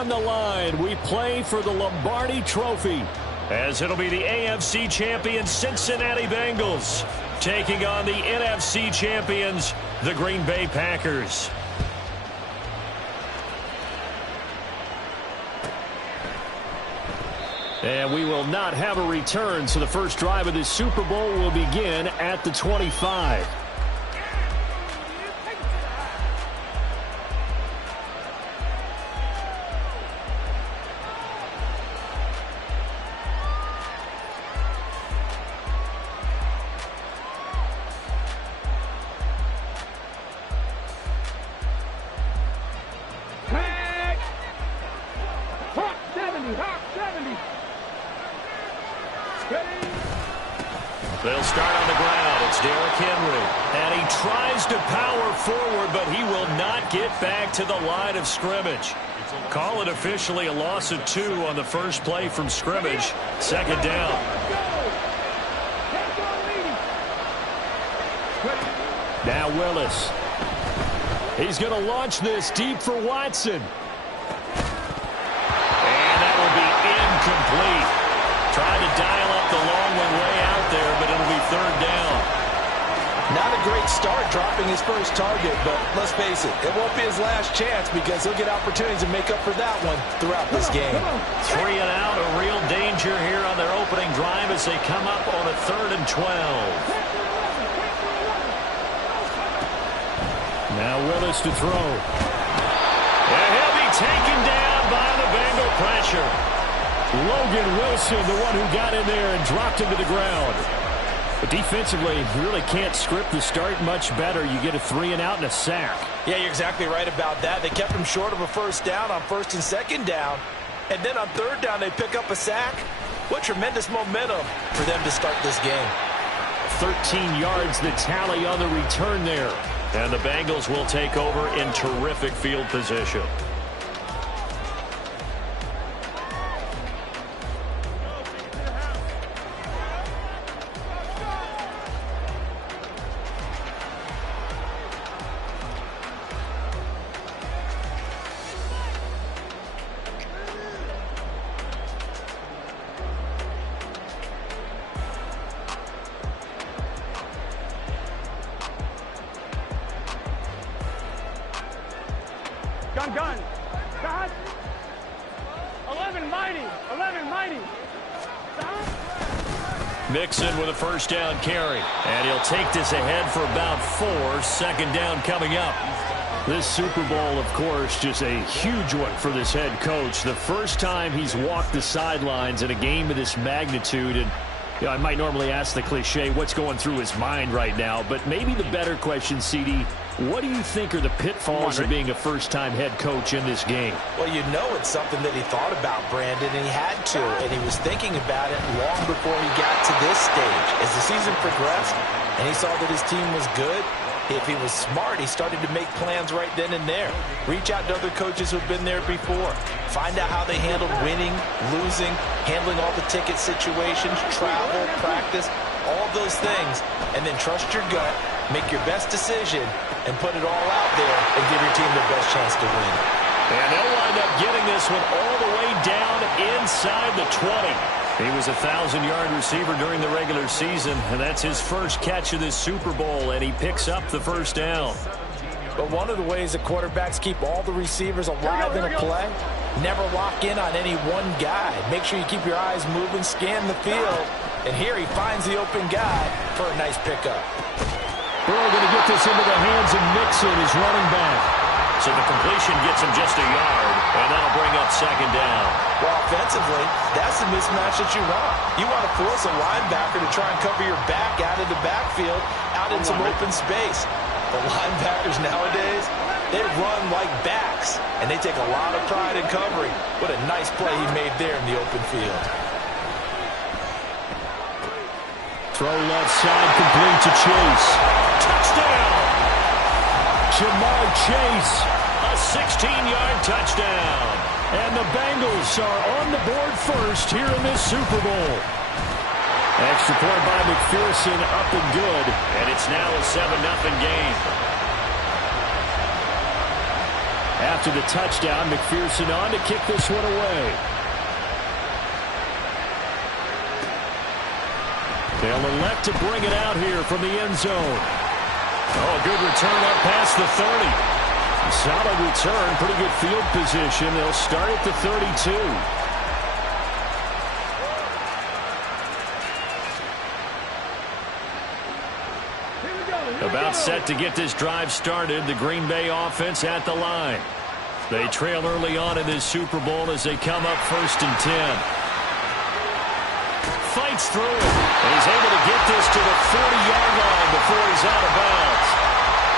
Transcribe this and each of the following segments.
on the line. We play for the Lombardi Trophy, as it'll be the AFC champion Cincinnati Bengals taking on the NFC champions, the Green Bay Packers. And we will not have a return, so the first drive of this Super Bowl will begin at the 25. They'll start on the ground. It's Derrick Henry. And he tries to power forward, but he will not get back to the line of scrimmage. Call it officially a loss of 2 on the first play from scrimmage. Second down. Now Willis. He's going to launch this deep for Watson. And that will be incomplete. Tried to dial up the long one way out there, but it'll be third down. Not a great start dropping his first target, but let's face it, it won't be his last chance because he'll get opportunities to make up for that one throughout this game. 3 and out, a real danger here on their opening drive as they come up on a 3rd and 12. Now Willis to throw. And he'll be taken down by the Bengal pressure. Logan Wilson, the one who got in there and dropped him to the ground. But defensively, you really can't script the start much better. You get a 3 and out and a sack. Yeah, you're exactly right about that. They kept him short of a first down on 1st and 2nd down. And then on 3rd down, they pick up a sack. What tremendous momentum for them to start this game. 13 yards the tally on the return there. And the Bengals will take over in terrific field position. Gun. God. 11 mighty. Mixon with a first down carry. And he'll take this ahead for about 4. 2nd down coming up. This Super Bowl, of course, just a huge one for this head coach. The first time he's walked the sidelines in a game of this magnitude. And you know, I might normally ask the cliche, what's going through his mind right now? But maybe the better question, CD, what do you think are the pitfalls of being a first-time head coach in this game? Well, you know it's something that he thought about, Brandon, and he had to. And he was thinking about it long before he got to this stage. As the season progressed and he saw that his team was good, if he was smart, he started to make plans right then and there. Reach out to other coaches who've been there before. Find out how they handled winning, losing, handling all the ticket situations, travel, practice, all of those things. And then trust your gut, make your best decision, and put it all out there and give your team the best chance to win. And they'll wind up getting this one all the way down inside the 20. He was a 1,000-yard receiver during the regular season, and that's his first catch of this Super Bowl, and he picks up the first down. But one of the ways that quarterbacks keep all the receivers alive in a play, never lock in on any one guy. Make sure you keep your eyes moving, scan the field, and here he finds the open guy for a nice pickup. We're going to get this into the hands of Mixon, his running back. So the completion gets him just a yard, and that'll bring up 2nd down. Well, offensively, that's the mismatch that you want. You want to force a linebacker to try and cover your back out of the backfield, out in some open space. The linebackers nowadays, they run like backs, and they take a lot of pride in covering. What a nice play he made there in the open field. Throw left side, complete to Chase. Touchdown! Jamar Chase, a 16-yard touchdown. And the Bengals are on the board first here in this Super Bowl. Extra point by McPherson, up and good. And it's now a 7-0 game. After the touchdown, McPherson on to kick this one away. They'll elect to bring it out here from the end zone. Oh, a good return up past the 30. Solid return, pretty good field position. They'll start at the 32. About set to get this drive started. The Green Bay offense at the line. They trail early on in this Super Bowl as they come up 1st and 10. Fights through it. And he's able to get this to the 40-yard line before he's out of bounds.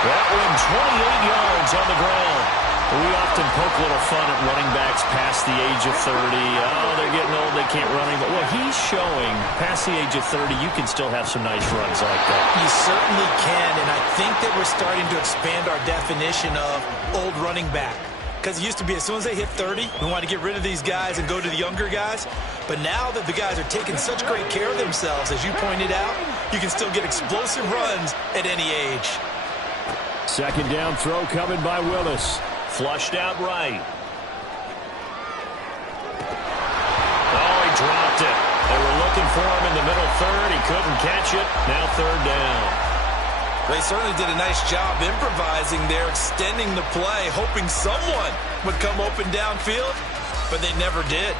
That one 28 yards on the ground. We often poke a little fun at running backs past the age of 30. Oh, they're getting old, they can't run anymore. Well, he's showing past the age of 30, you can still have some nice runs like that. You certainly can, and I think that we're starting to expand our definition of old running back. Because it used to be as soon as they hit 30, we want to get rid of these guys and go to the younger guys. But now that the guys are taking such great care of themselves, as you pointed out, you can still get explosive runs at any age. Second down throw coming by Willis. Flushed out right. Oh, he dropped it. They were looking for him in the middle third. He couldn't catch it. Now 3rd down. They certainly did a nice job improvising there, extending the play, hoping someone would come open downfield, but they never did.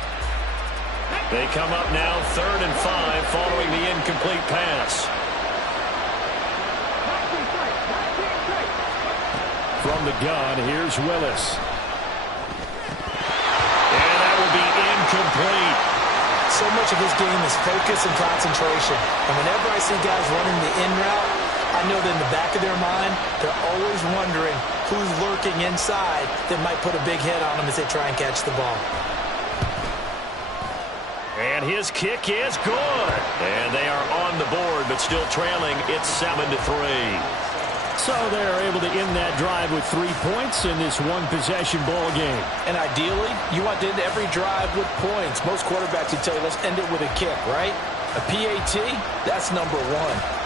They come up now 3rd and 5 following the incomplete pass. From the gun, here's Willis. And that will be incomplete. So much of his game is focus and concentration. And whenever I see guys running the in route, I know that in the back of their mind, they're always wondering who's lurking inside that might put a big hit on them as they try and catch the ball. And his kick is good. And they are on the board, but still trailing. It's 7-3. So they're able to end that drive with 3 points in this one-possession ball game. And ideally, you want to end every drive with points. Most quarterbacks would tell you, let's end it with a kick, right? A PAT, that's number 1.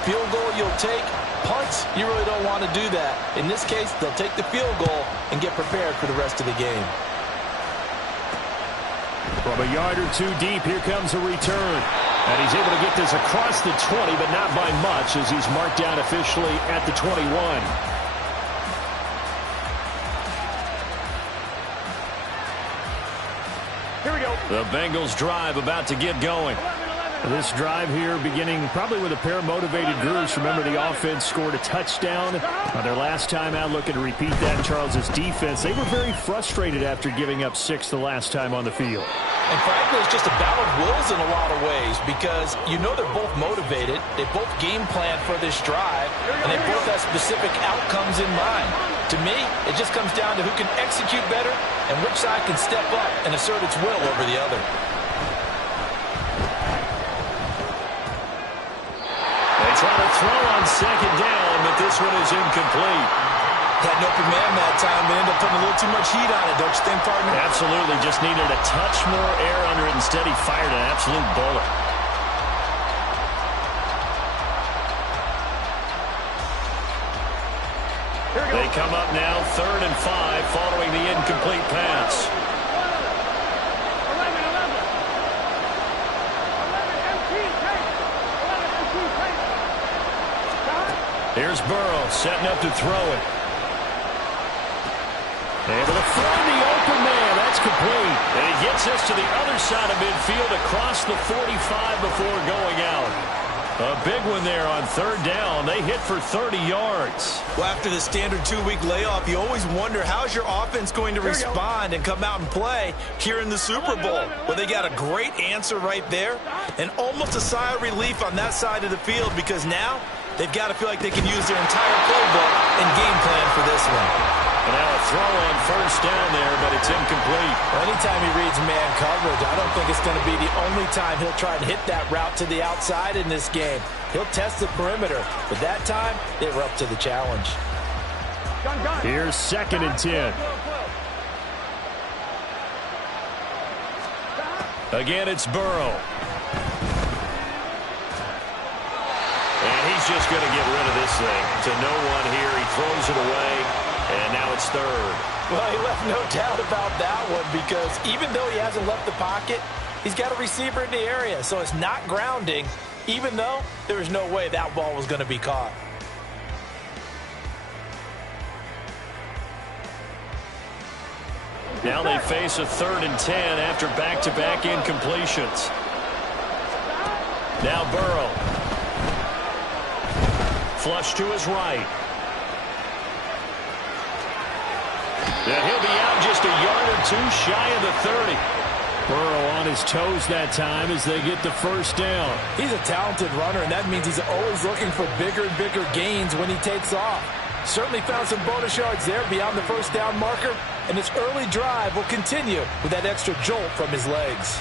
Field goal you'll take. Punts, you really don't want to do that. In this case, they'll take the field goal and get prepared for the rest of the game. From a yard or 2 deep, here comes a return. And he's able to get this across the 20, but not by much as he's marked down officially at the 21. Here we go. The Bengals drive about to get going. This drive here beginning probably with a pair of motivated groups. Remember, the offense scored a touchdown on their last time out, looking to repeat that in Charles's defense. They were very frustrated after giving up 6 the last time on the field. And frankly, it's just a battle of wills in a lot of ways because you know they're both motivated. They both game plan for this drive, and they both have specific outcomes in mind. To me, it just comes down to who can execute better and which side can step up and assert its will over the other. They try to throw on 2nd down, but this one is incomplete. Had an open man that time, but ended up putting a little too much heat on it, don't you think, partner? Absolutely. Just needed a touch more air under it. Instead, he fired an absolute bullet. They come up now 3rd and 5 following the incomplete pass. 11 empty, Here's Burrow setting up to throw it. Able to find the open man. That's complete. And he gets us to the other side of midfield across the 45 before going out. A big one there on 3rd down. They hit for 30 yards. Well, after the standard 2-week layoff, you always wonder how's your offense going to respond and come out and play here in the Super Bowl. Well, they got a great answer right there and almost a sigh of relief on that side of the field because now they've got to feel like they can use their entire playbook and game plan for this one. And now a throw on 1st down there, but it's incomplete. Well, anytime he reads man coverage, I don't think it's going to be the only time he'll try and hit that route to the outside in this game. He'll test the perimeter, but that time, they were up to the challenge. Here's 2nd and 10. Again, it's Burrow. And he's just going to get rid of this thing. To no one here. He throws it away. And now it's third. Well, he left no doubt about that one because even though he hasn't left the pocket, he's got a receiver in the area, so it's not grounding, even though there was no way that ball was going to be caught. Now they face a 3rd and 10 after back-to-back incompletions. Now Burrow. Flush to his right. And he'll be out just a yard or two shy of the 30. Burrow on his toes that time as they get the first down. He's a talented runner, and that means he's always looking for bigger and bigger gains when he takes off. Certainly found some bonus yards there beyond the first down marker, and his early drive will continue with that extra jolt from his legs.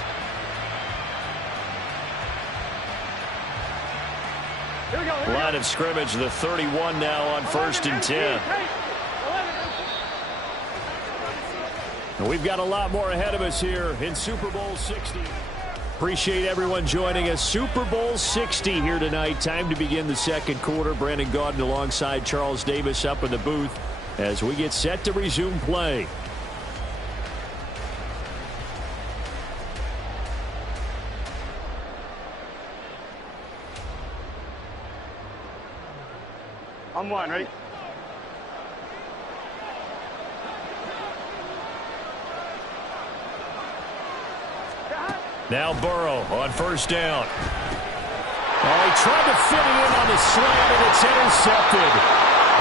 Line of scrimmage, the 31 now on 1st and 10. And we've got a lot more ahead of us here in Super Bowl 60. Appreciate everyone joining us. Super Bowl 60 here tonight. Time to begin the second quarter. Brandon Gaudin alongside Charles Davis up in the booth as we get set to resume play. On one, ready? Now Burrow on 1st down. Oh, he tried to fit it in on the slant, and it's intercepted.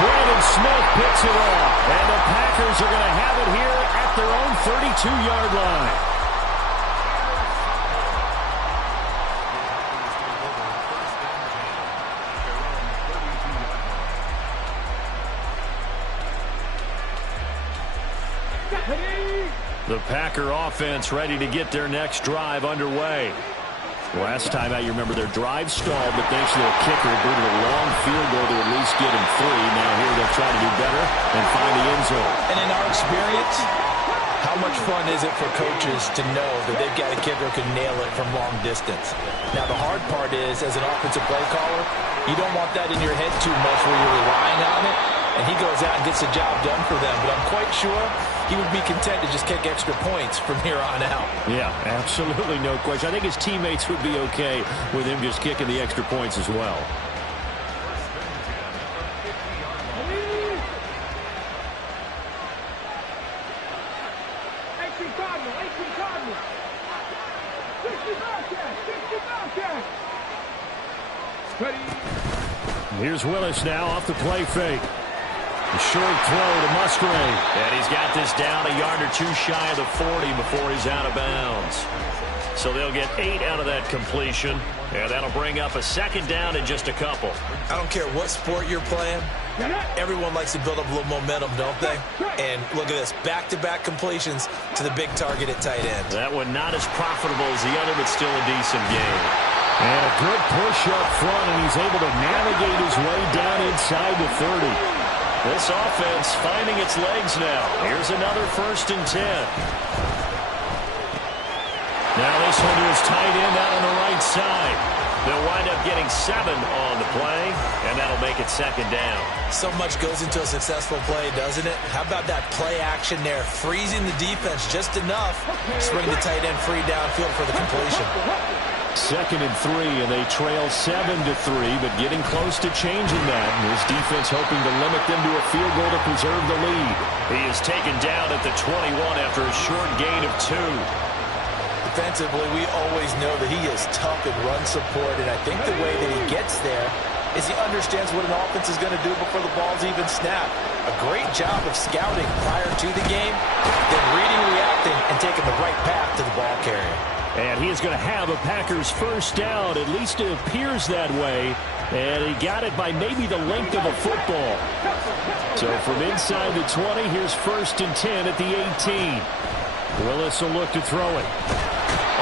Brandon Smith picks it off, and the Packers are going to have it here at their own 32-yard line. The Packer offense ready to get their next drive underway. Last time out, you remember their drive stalled, but thanks to their kicker, booted a long field goal to at least get him 3. Now here they'll try to do better and find the end zone. And in our experience, how much fun is it for coaches to know that they've got a kicker who can nail it from long distance? Now, the hard part is, as an offensive play caller, you don't want that in your head too much where you're relying on it, and he goes out and gets the job done for them. But I'm quite sure he would be content to just kick extra points from here on out. Yeah, absolutely no question. I think his teammates would be okay with him just kicking the extra points as well. Here's Willis now off the play fake. A short throw to Musgrave. And he's got this down a yard or two shy of the 40 before he's out of bounds. So they'll get 8 out of that completion. And that'll bring up a 2nd down in just a couple. I don't care what sport you're playing. Everyone likes to build up a little momentum, don't they? And look at this, back-to-back completions to the big target at tight end. That one not as profitable as the other, but still a decent game. And a good push up front, and he's able to navigate his way down inside the 30. This offense finding its legs now. Here's another 1st and 10. Now this one to his tight end out on the right side. They'll wind up getting 7 on the play, and that'll make it 2nd down. So much goes into a successful play, doesn't it? How about that play action there, freezing the defense just enough to bring the tight end free downfield for the completion. 2nd and 3, and they trail 7-3, but getting close to changing that. And his defense hoping to limit them to a field goal to preserve the lead. He is taken down at the 21 after a short gain of 2. Defensively, we always know that he is tough in run support, and I think the way that he gets there is he understands what an offense is going to do before the ball's even snapped. A great job of scouting prior to the game, then reading, reacting, and taking the right path to the ball carrier. And he is going to have a Packers 1st down. At least it appears that way. And he got it by maybe the length of a football. So from inside the 20, here's 1st and 10 at the 18. Willis will look to throw it.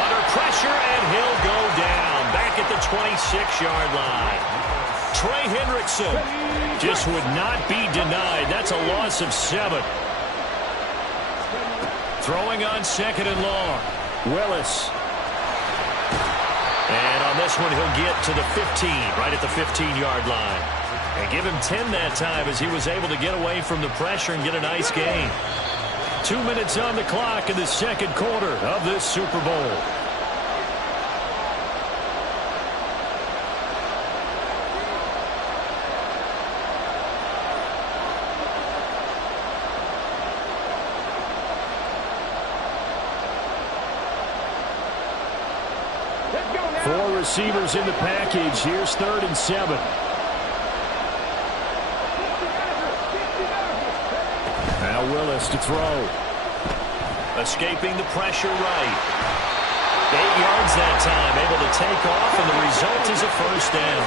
Under pressure, and he'll go down. Back at the 26-yard line. Trey Hendrickson just would not be denied. That's a loss of 7. Throwing on 2nd and long. Willis. And on this one, he'll get to the 15, right at the 15-yard line. And give him 10 that time as he was able to get away from the pressure and get a nice gain. 2 minutes on the clock in the second quarter of this Super Bowl. Four receivers in the package. Here's 3rd and 7. Now Willis to throw. Escaping the pressure right. 8 yards that time, able to take off, and the result is a first down.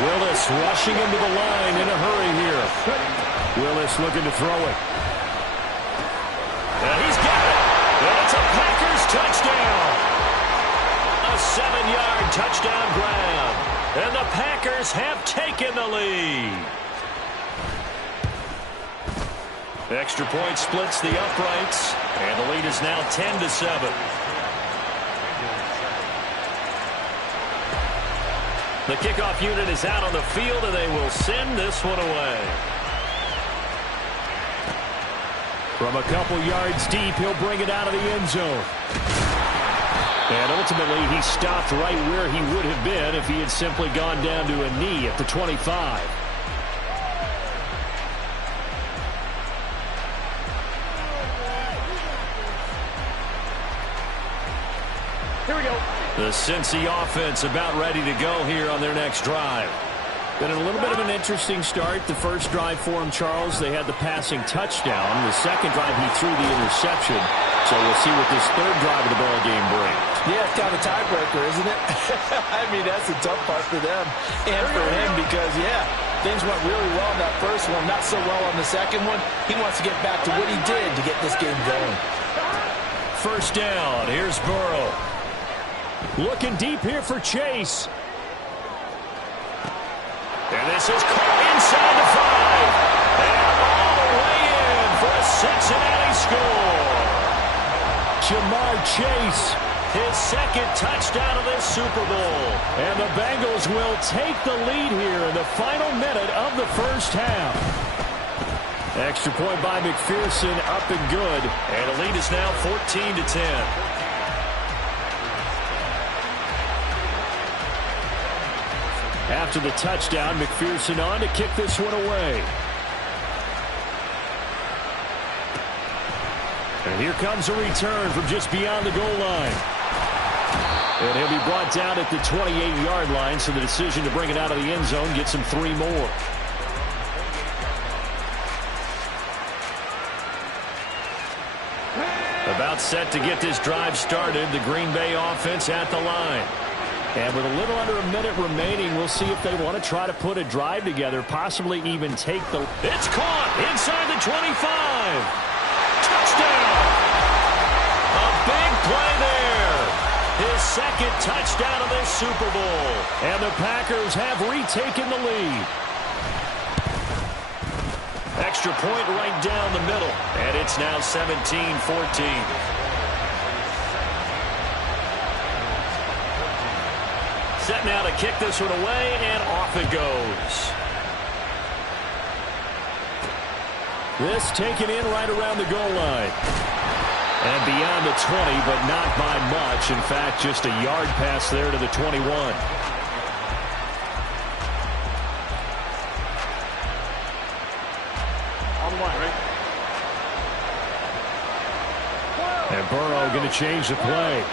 Willis rushing into the line in a hurry here. Willis looking to throw it. And he's got it. And it's a Packers touchdown. A 7-yard touchdown grab. And the Packers have taken the lead. Extra point splits the uprights. And the lead is now 10-7. The kickoff unit is out on the field, and they will send this one away. From a couple yards deep, he'll bring it out of the end zone. And ultimately, he stopped right where he would have been if he had simply gone down to a knee at the 25. Here we go. The Cincy offense about ready to go here on their next drive. Been a little bit of an interesting start. The first drive for him, Charles, they had the passing touchdown. The second drive, he threw the interception. So we'll see what this third drive of the ball game brings. Yeah, it's kind of a tiebreaker, isn't it? I mean, that's the tough part for them and for him because, yeah, things went really well in that first one, not so well on the second one. He wants to get back to what he did to get this game going. First down. Here's Burrow. Looking deep here for Chase. And this is caught inside the 5. And all the way in for a Cincinnati score. Jamar Chase. His second touchdown of this Super Bowl. And the Bengals will take the lead here in the final minute of the first half. Extra point by McPherson, up and good. And the lead is now 14-10. After the touchdown, McPherson on to kick this one away. And here comes a return from just beyond the goal line. And he'll be brought down at the 28-yard line, so the decision to bring it out of the end zone gets him 3 more. About set to get this drive started, the Green Bay offense at the line. And with a little under a minute remaining, we'll see if they want to try to put a drive together, possibly even take the... It's caught inside the 25. Touchdown. A big play there. His second touchdown of this Super Bowl. And the Packers have retaken the lead. Extra point right down the middle. And it's now 17-14. Set now to kick this one away, and off it goes. This taken in right around the goal line. And beyond the 20, but not by much. In fact, just a yard pass there to the 21. And Burrow going to change the play.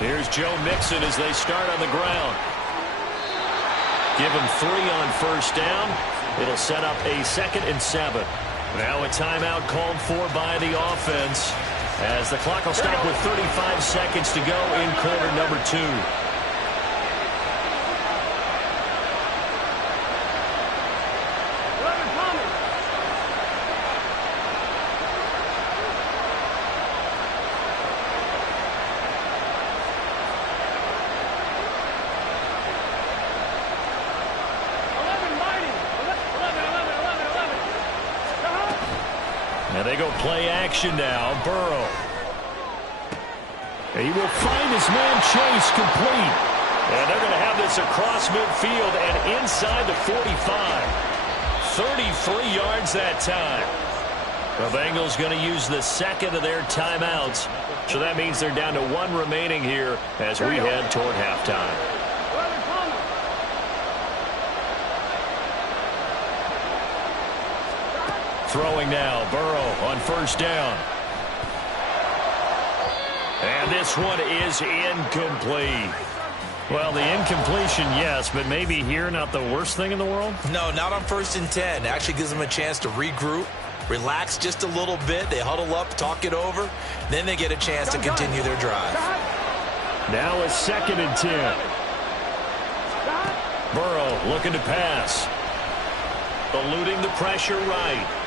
Here's Joe Mixon as they start on the ground. Give him 3 on first down. It'll set up a 2nd and 7. Now a timeout called for by the offense as the clock will stop with 35 seconds to go in quarter number 2. And they go play action now. Burrow. He will find his man Chase complete. And they're going to have this across midfield and inside the 45. 33 yards that time. The Bengals going to use the second of their timeouts. So that means they're down to one remaining here as we head toward halftime. Throwing now, Burrow on first down. And this one is incomplete. Well, the incompletion, yes, but maybe here not the worst thing in the world? No, not on 1st and 10. Actually gives them a chance to regroup, relax just a little bit. They huddle up, talk it over. Then they get a chance to continue their drive. Now a 2nd and 10. Burrow looking to pass. Eluding the pressure right.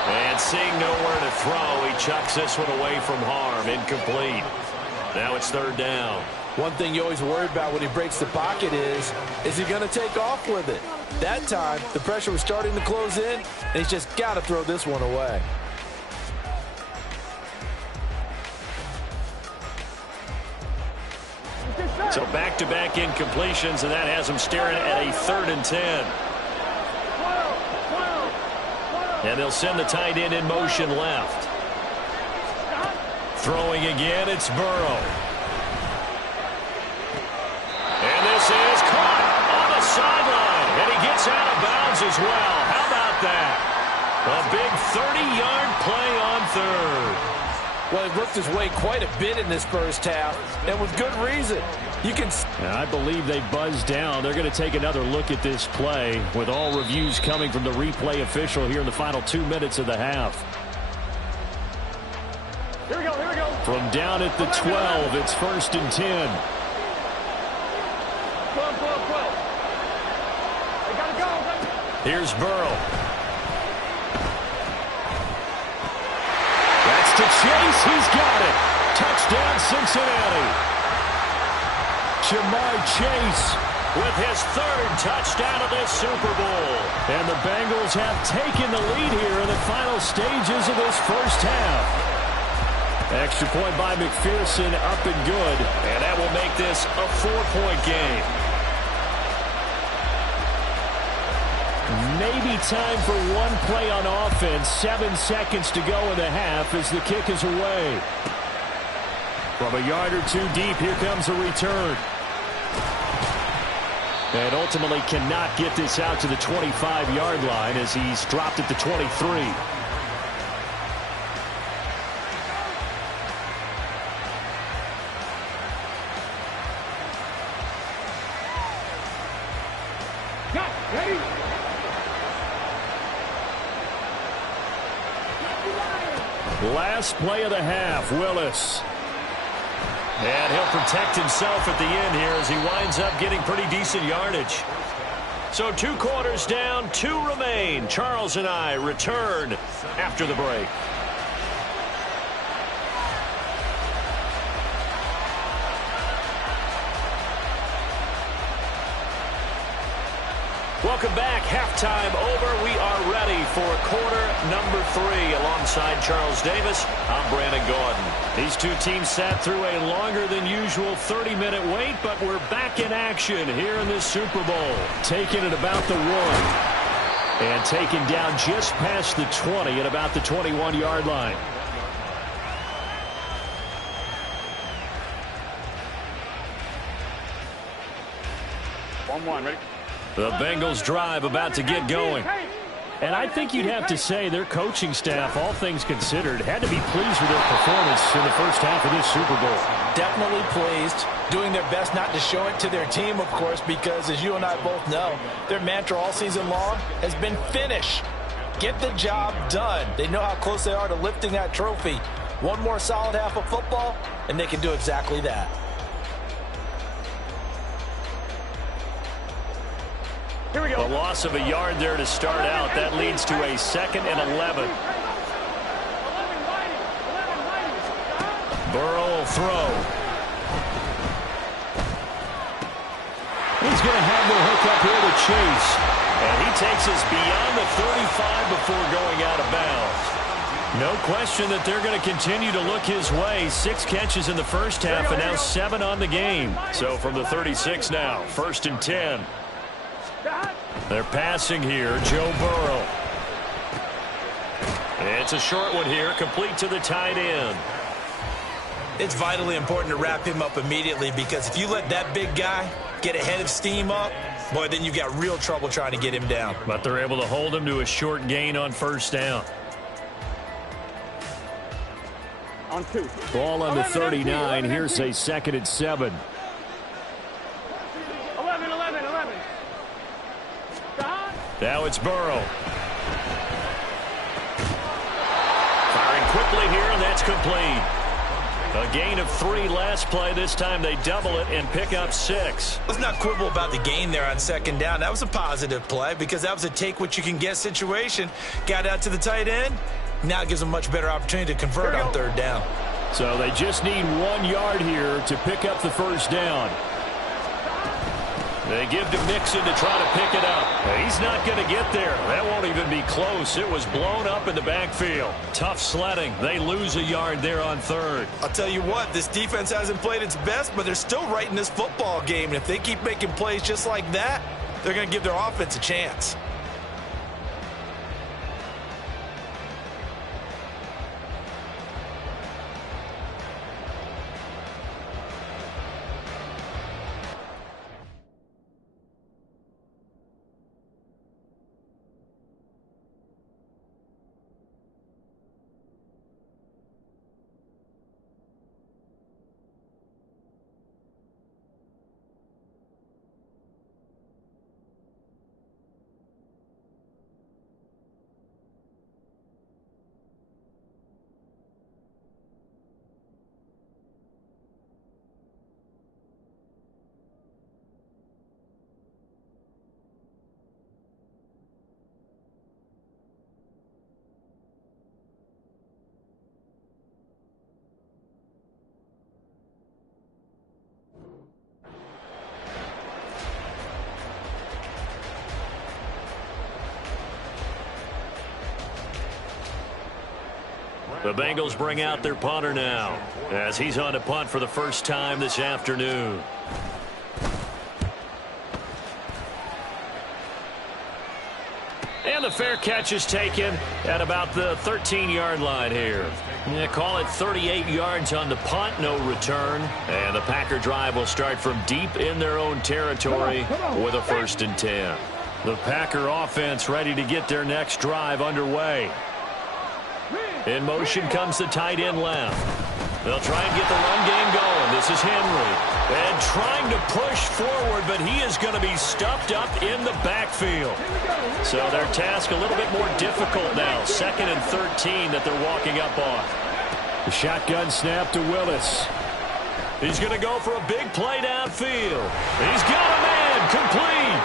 And seeing nowhere to throw, he chucks this one away from harm. Incomplete. Now it's 3rd down. One thing you always worry about when he breaks the pocket is he going to take off with it? That time, the pressure was starting to close in, and he's just got to throw this one away. So back-to-back incompletions, and that has him staring at a 3rd and 10. And they'll send the tight end in motion left. Throwing again, it's Burrow. And this is caught on the sideline. And he gets out of bounds as well. How about that? A big 30-yard play on 3rd. Well, he worked his way quite a bit in this first half, and with good reason. You can. I believe they buzzed down. They're going to take another look at this play with all reviews coming from the replay official here in the final 2 minutes of the half. Here we go, here we go. From down at the 12, it's 1st and 10. 12. They gotta go. Here's Burrow. That's to Chase. He's got it. Touchdown, Cincinnati. Jamar Chase with his 3rd touchdown of this Super Bowl. And the Bengals have taken the lead here in the final stages of this first half. Extra point by McPherson, up and good. And that will make this a 4-point game. Maybe time for one play on offense. 7 seconds to go in the half as the kick is away. From a yard or two deep, here comes a return. And ultimately cannot get this out to the 25-yard line as he's dropped at the 23. Ready? Last play of the half, Willis. And he'll protect himself at the end here as he winds up getting pretty decent yardage. So 2 quarters down, 2 remain. Charles and I return after the break. Welcome back. Halftime over. We are ready for quarter number 3. Alongside Charles Davis, I'm Brandon Gordon. These two teams sat through a longer than usual 30-minute wait, but we're back in action here in this Super Bowl. Taking it about the 1. And taken down just past the 20 at about the 21-yard line. Ready? The Bengals drive about to get going. And I think you'd have to say their coaching staff, all things considered, had to be pleased with their performance in the first half of this Super Bowl. Definitely pleased, doing their best not to show it to their team, of course, because as you and I both know, their mantra all season long has been finish. Get the job done. They know how close they are to lifting that trophy. One more solid half of football, and they can do exactly that. Here we go. The loss of a yard there to start out. That leads to a 2nd and 11. Burrow will throw. He's going to have the hook up here to Chase. And he takes us beyond the 35 before going out of bounds. No question that they're going to continue to look his way. 6 catches in the first half and now 7 on the game. So from the 36 now, 1st and 10. They're passing here. Joe Burrow. It's a short one here, complete to the tight end. It's vitally important to wrap him up immediately, because if you let that big guy get ahead of steam up, boy, then you've got real trouble trying to get him down. But they're able to hold him to a short gain on 1st down. On 2. Ball on the 39. Here's a 2nd and 7. 11. Now it's Burrow. Firing quickly here, and that's complete. A gain of 3 last play. This time they double it and pick up 6. Let's not quibble about the gain there on 2nd down. That was a positive play, because that was a take-what-you-can-get situation. Got out to the tight end. Now it gives them a much better opportunity to convert on 3rd down. So they just need 1 yard here to pick up the 1st down. They give to Mixon to try to pick it up. He's not going to get there. That won't even be close. It was blown up in the backfield. Tough sledding. They lose a yard there on 3rd. I'll tell you what, this defense hasn't played its best, but they're still right in this football game. And if they keep making plays just like that, they're going to give their offense a chance. The Bengals bring out their punter now, as he's on to punt for the first time this afternoon. And the fair catch is taken at about the 13-yard line here. Yeah, call it 38 yards on the punt, no return. And the Packer drive will start from deep in their own territory with a 1st and 10. The Packer offense ready to get their next drive underway. In motion comes the tight end left. They'll try and get the run game going. This is Henry. And trying to push forward, but he is going to be stuffed up in the backfield. So their task a little bit more difficult now. 2nd and 13 that they're walking up on. The shotgun snap to Willis. He's going to go for a big play downfield. He's got a man. Complete.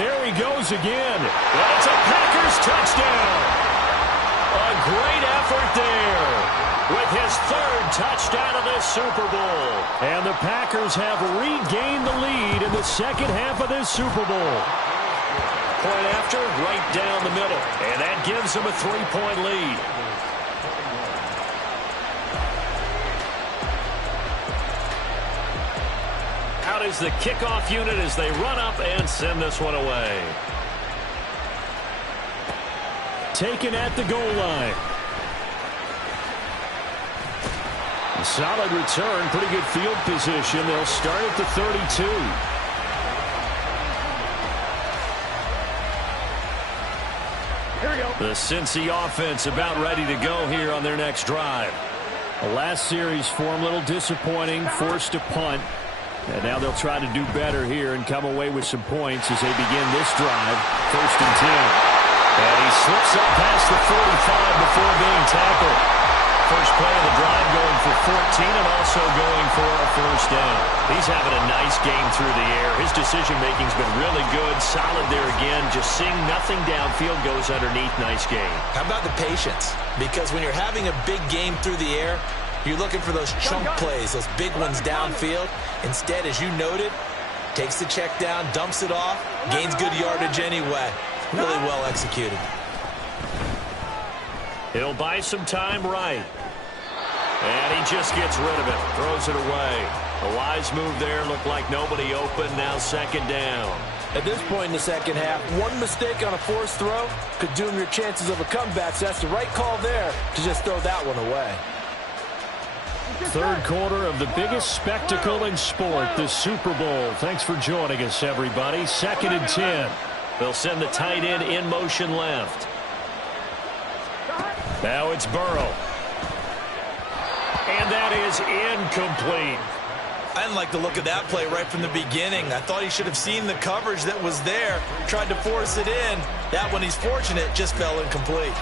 There he goes again. And it's a Packers touchdown. A great effort there with his 3rd touchdown of this Super Bowl. And the Packers have regained the lead in the 2nd half of this Super Bowl. Point after, right down the middle. And that gives them a 3-point lead. Out is the kickoff unit as they run up and send this one away. Taken at the goal line. Solid return, pretty good field position. They'll start at the 32. Here we go. The Cincy offense about ready to go here on their next drive. The last series form a little disappointing, forced to punt. And now they'll try to do better here and come away with some points as they begin this drive. 1st and 10. And he slips up past the 45 before being tackled. First play of the drive going for 14 and also going for a 1st down. He's having a nice game through the air. His decision-making's been really good. Solid there again. Just seeing nothing downfield goes underneath. Nice game. How about the patience? Because when you're having a big game through the air, you're looking for those chunk plays, those big ones downfield. Instead, as you noted, takes the check down, dumps it off, gains good yardage anyway. Really well executed. He'll buy some time right. And he just gets rid of it. Throws it away. A wise move there. Looked like nobody open. Now second down. At this point in the second half, one mistake on a forced throw could doom your chances of a comeback. So that's the right call there to just throw that one away. Third quarter of the biggest spectacle in sport, the Super Bowl. Thanks for joining us, everybody. 2nd and 10. They'll send the tight end in motion left. Now it's Burrow. And that is incomplete. I didn't like the look of that play right from the beginning. I thought he should have seen the coverage that was there, tried to force it in. That one, he's fortunate, just fell incomplete.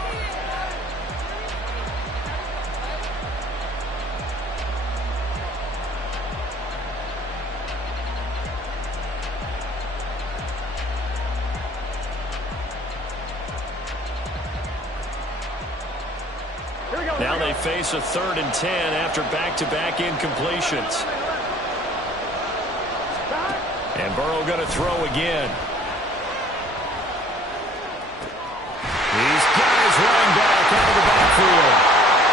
Now they face a 3rd and 10 after back-to-back incompletions. And Burrow going to throw again. He's got his running back out of the backfield.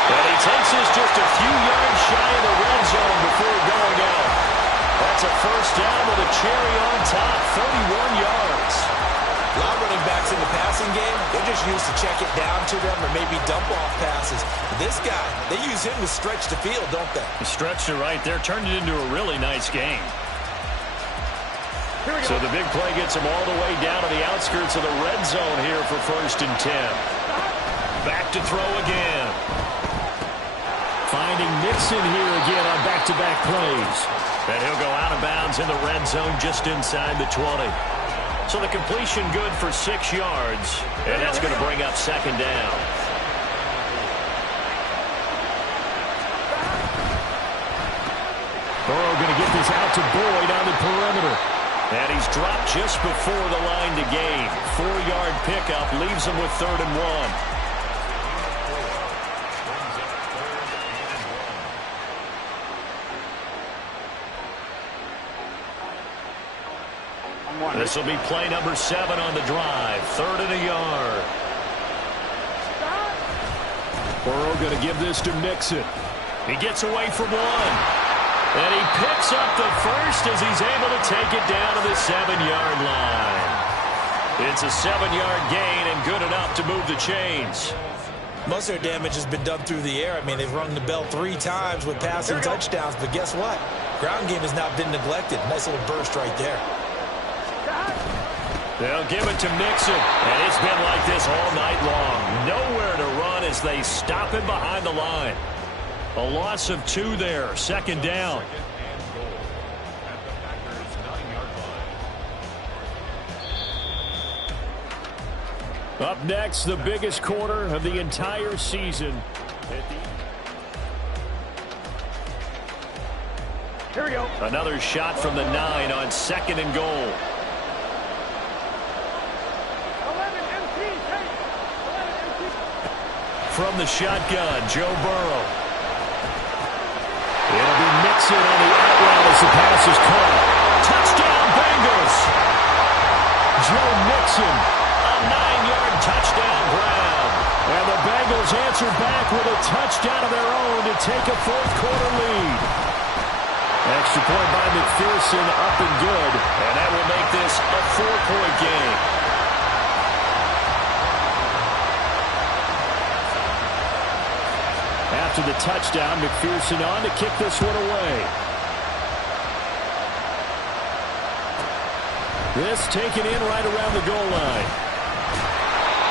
And he takes this just a few yards shy of the red zone before going out. That's a first down with a cherry on top, 31 yards. A lot of running backs in the passing game, they're just used to check it down to them or maybe dump off passes. This guy, they use him to stretch the field, don't they? He stretched it right there, turned it into a really nice game. So the big play gets him all the way down to the outskirts of the red zone here for 1st and 10. Back to throw again. Finding Mixon here again on back-to-back plays. And he'll go out of bounds in the red zone just inside the 20. So the completion good for 6 yards. And that's going to bring up second down. Burrow going to get this out to Boyd on the perimeter. And he's dropped just before the line to gain. 4-yard pickup leaves him with 3rd and 1. This will be play number 7 on the drive. 3rd and a yard. Burrow going to give this to Mixon. He gets away from one. And he picks up the first as he's able to take it down to the 7-yard line. It's a 7-yard gain and good enough to move the chains. Most of their damage has been done through the air. I mean, they've rung the bell 3 times with passing touchdowns, but guess what? Ground game has not been neglected. Nice little burst right there. They'll give it to Mixon, and it's been like this all night long. Nowhere to run as they stop him behind the line. A loss of 2 there, 2nd down. Up next, the biggest quarter of the entire season. Here we go. Another shot from the 9 on 2nd and goal. 11 MT. From the shotgun, Joe Burrow. It'll be Mixon on the out route as the pass is caught. Touchdown, Bengals! Joe Mixon, a 9-yard touchdown grab. And the Bengals answer back with a touchdown of their own to take a 4th quarter lead. Extra point by McPherson, up and good. And that will make this a 4-point game. After the touchdown, McPherson on to kick this one away. This taken in right around the goal line.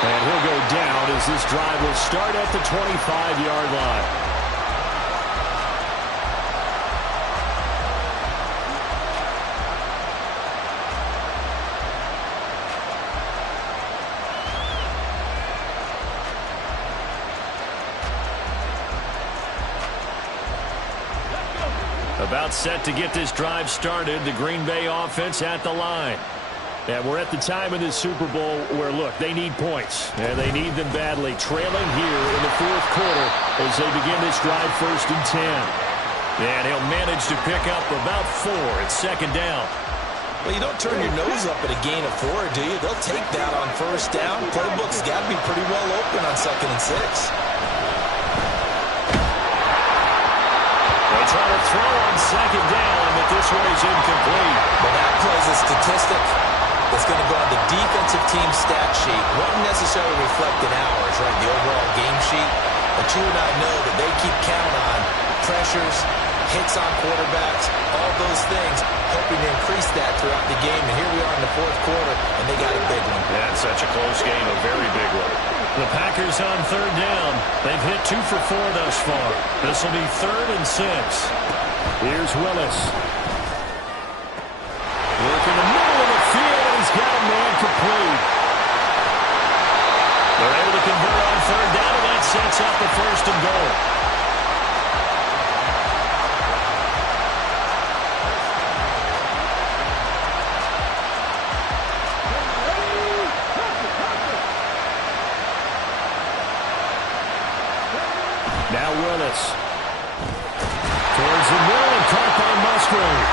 And he'll go down as this drive will start at the 25-yard line. About set to get this drive started. The Green Bay offense at the line. And we're at the time in this Super Bowl where, look, they need points. And they need them badly. Trailing here in the 4th quarter as they begin this drive 1st and 10. And he'll manage to pick up about 4 at 2nd down. Well, you don't turn your nose up at a gain of 4, do you? They'll take that on first down. Playbook's got to be pretty well open on 2nd and 6. They try to throw on 2nd down, but this one is incomplete. Well, that plays a statistic that's going to go on the defensive team stat sheet. Won't necessarily reflect in ours, right, the overall game sheet. But you and I know that they keep count on pressures, hits on quarterbacks, all those things, hoping to increase that throughout the game. And here we are in the 4th quarter, and they got a big one. Yeah, it's such a close game, a very big one. The Packers on 3rd down. They've hit 2 for 4 thus far. This will be 3rd and 6. Here's Willis. Work in the middle of the field, and he's got a man complete. They're able to convert on 3rd down, and that sets up the 1st and goal. Now Willis. Towards the middle and caught by Musgrave.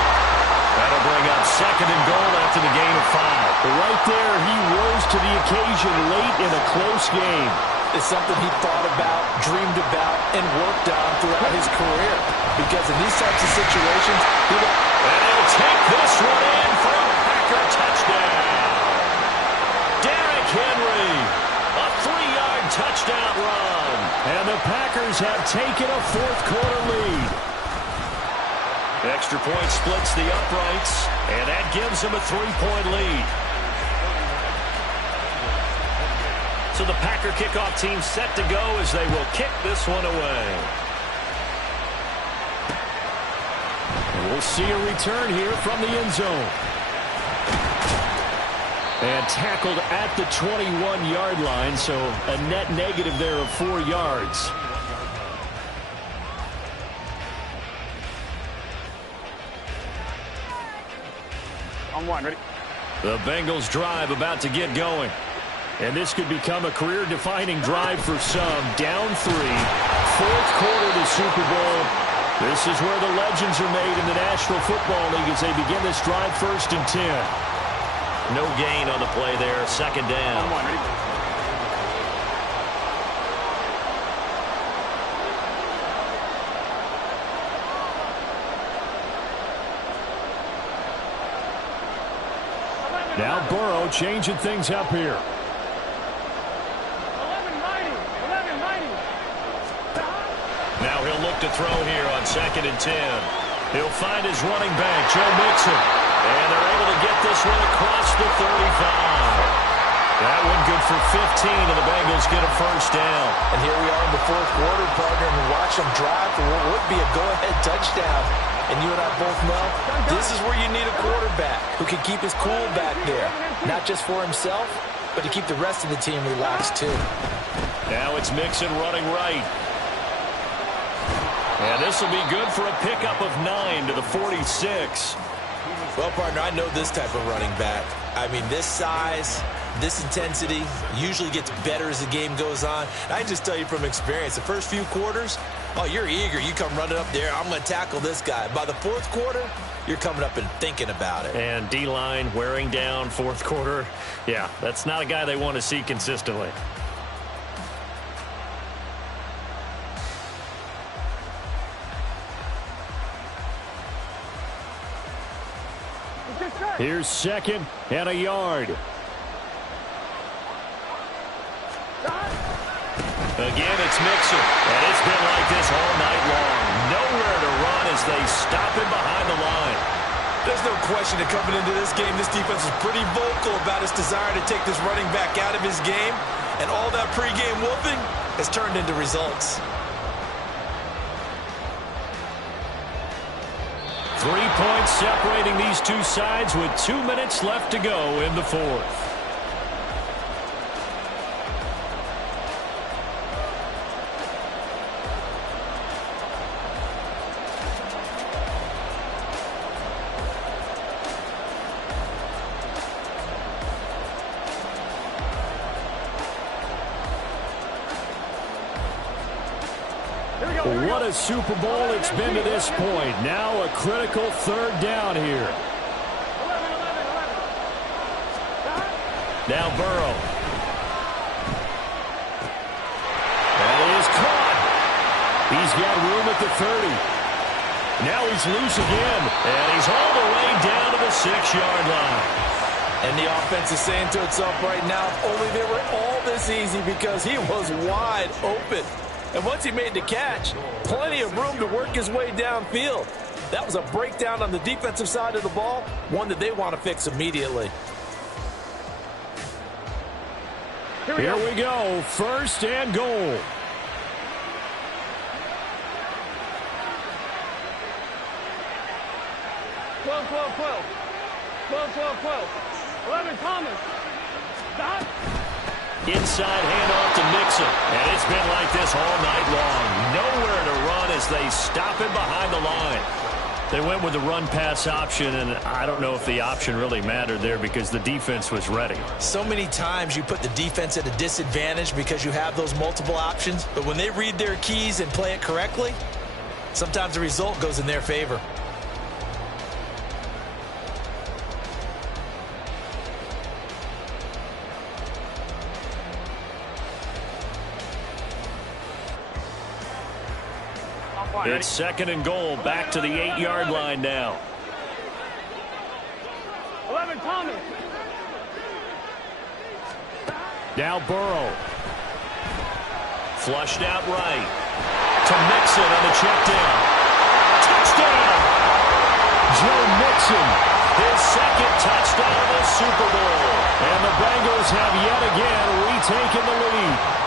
That'll bring up 2nd and goal after the gain of 5. But right there, he rose to the occasion late in a close game. It's something he thought about, dreamed about, and worked on throughout his career. Because in these types of situations, and he'll take this one in for a Packer touchdown. Derrick Henry, a 3-yard touchdown run. And the Packers have taken a 4th quarter lead. Extra point splits the uprights, and that gives them a 3-point lead. So the Packer kickoff team set to go as they will kick this one away. And we'll see a return here from the end zone. And tackled at the 21-yard line, so a net negative there of 4 yards. On 1, ready? The Bengals drive about to get going. And this could become a career-defining drive for some. Down 3, 4th quarter of the Super Bowl. This is where the legends are made in the National Football League as they begin this drive 1st and 10. No gain on the play there. 2nd down. On 1, ready? Now Burrow changing things up here. 11 mighty. Now he'll look to throw here on 2nd and 10. He'll find his running back, Joe Mixon. And they're able to get this one across the 35. That one good for 15, and the Bengals get a 1st down. And here we are in the 4th quarter, partner, and watch them drive for what would be a go-ahead touchdown. And you and I both know this is where you need a quarterback who can keep his cool back there. Not just for himself, but to keep the rest of the team relaxed too. Now it's Mixon running right. And this will be good for a pickup of 9 to the 46. Well, partner, I know this type of running back. I mean, this size, this intensity usually gets better as the game goes on. And I just tell you from experience, the first few quarters, oh, you're eager. You come running up there, I'm going to tackle this guy. By the 4th quarter, you're coming up and thinking about it. And D-line wearing down 4th quarter. Yeah, that's not a guy they want to see consistently. Here's 2nd and a yard. Again, it's Mixon. And it's been like this all night long. Nowhere to run as they stop him behind the line. There's no question that coming into this game, this defense is pretty vocal about its desire to take this running back out of his game. And all that pregame whooping has turned into results. 3 points separating these two sides with 2 minutes left to go in the 4th. What a Super Bowl it's been to this point. Now a critical 3rd down here. 11. Now Burrow. And he is caught. He's got room at the 30. Now he's loose again. And he's all the way down to the 6-yard line. And the offense is saying to itself right now, if only they were all this easy, because he was wide open. And once he made the catch, plenty of room to work his way downfield. That was a breakdown on the defensive side of the ball, one that they want to fix immediately. Here we go. First and goal. Twelve, 11, Thomas. Stop. Inside handoff to Mixon. And it's been like this all night long. Nowhere to run as they stop him behind the line. They went with the run-pass option, and I don't know if the option really mattered there because the defense was ready. So many times you put the defense at a disadvantage because you have those multiple options, but when they read their keys and play it correctly, sometimes the result goes in their favor. It's second and goal, back to the 8-yard line now. 11, Thomas. Now Burrow. Flushed out right. To Mixon on the check down. Touchdown! Joe Mixon, his second touchdown of the Super Bowl. And the Bengals have yet again retaken the lead.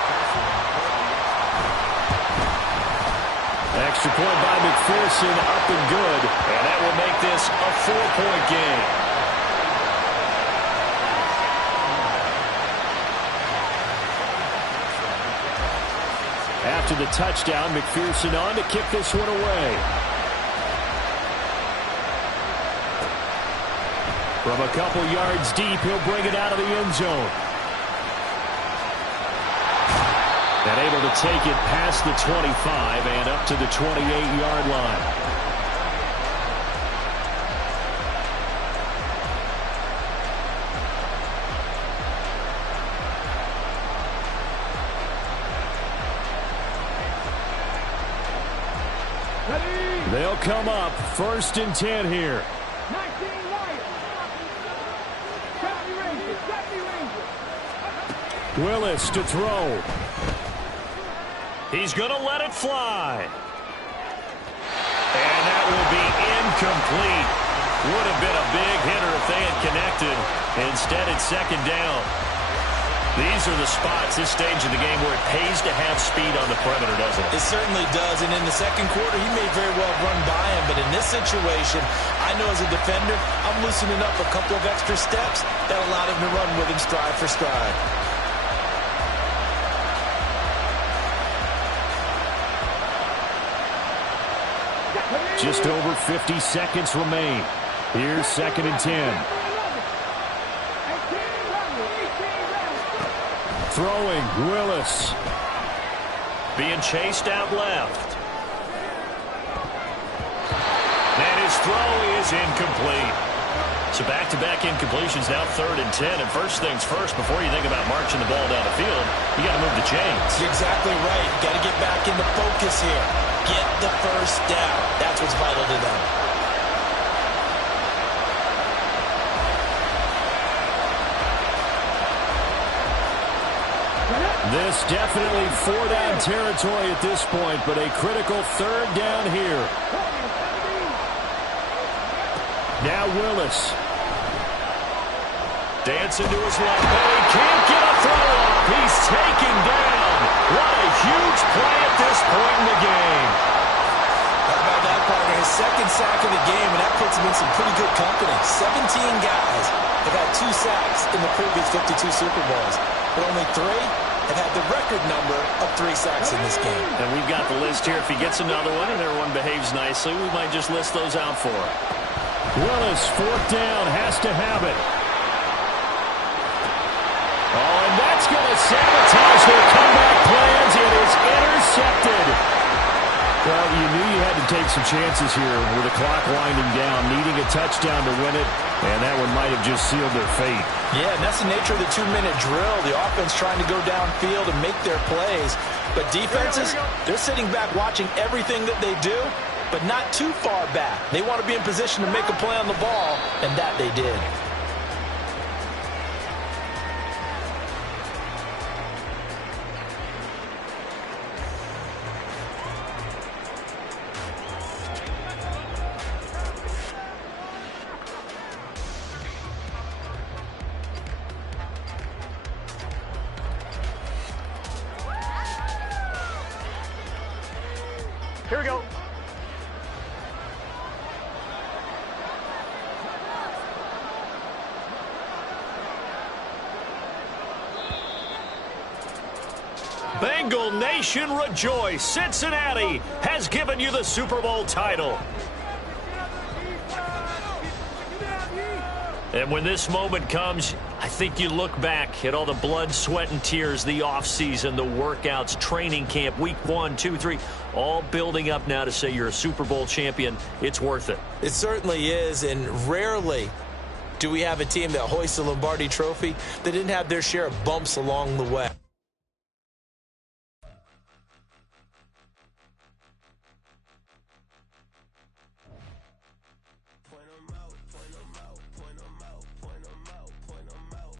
Extra point by McPherson, up and good. And that will make this a 4-point game. After the touchdown, McPherson on to kick this one away. From a couple yards deep, he'll bring it out of the end zone. And able to take it past the 25 and up to the 28-yard line. They'll come up first and 10 here. 19 Lions. Willis to throw. He's going to let it fly. And that will be incomplete. Would have been a big hitter if they had connected. Instead, it's second down. These are the spots, this stage of the game, where it pays to have speed on the perimeter, doesn't it? It certainly does, and in the second quarter, he may very well run by him, but in this situation, I know as a defender, I'm loosening up a couple of extra steps that allowed him to run with him stride for stride. Just over 50 seconds remain. Here's second and 10. Throwing, Willis. Being chased out left. And his throw is incomplete. So back-to-back incompletions, now third and 10. And first things first, before you think about marching the ball down the field, you got to move the chains. You're exactly right. You got to get back into focus here. Get the first down. That's what's vital to them. This definitely 4-down territory at this point, but a critical third down here. Now Willis. Dancing to his left. And he can't get a throw off. He's taken down. What a huge play at this point in the game. How about that, partner? His second sack of the game, and that puts him in some pretty good company. 17 guys have had 2 sacks in the previous 52 Super Bowls, but only 3 have had the record number of 3 sacks in this game. And we've got the list here. If he gets another one and everyone behaves nicely, we might just list those out for him. Willis, 4th down, has to have it. Oh, and that's going to sabotage their comeback plans. It is intercepted. Well, you knew you had to take some chances here with the clock winding down, needing a touchdown to win it, and that one might have just sealed their fate. Yeah, and that's the nature of the 2-minute drill. The offense trying to go downfield and make their plays. But defenses, they're sitting back watching everything that they do, but not too far back. They want to be in position to make a play on the ball, and that they did. Here we go. Bengal Nation rejoice. Cincinnati has given you the Super Bowl title. And when this moment comes, I think you look back at all the blood, sweat, and tears, the offseason, the workouts, training camp, week 1, 2, 3, all building up now to say you're a Super Bowl champion. It's worth it. It certainly is, and rarely do we have a team that hoists the Lombardi Trophy that didn't have their share of bumps along the way.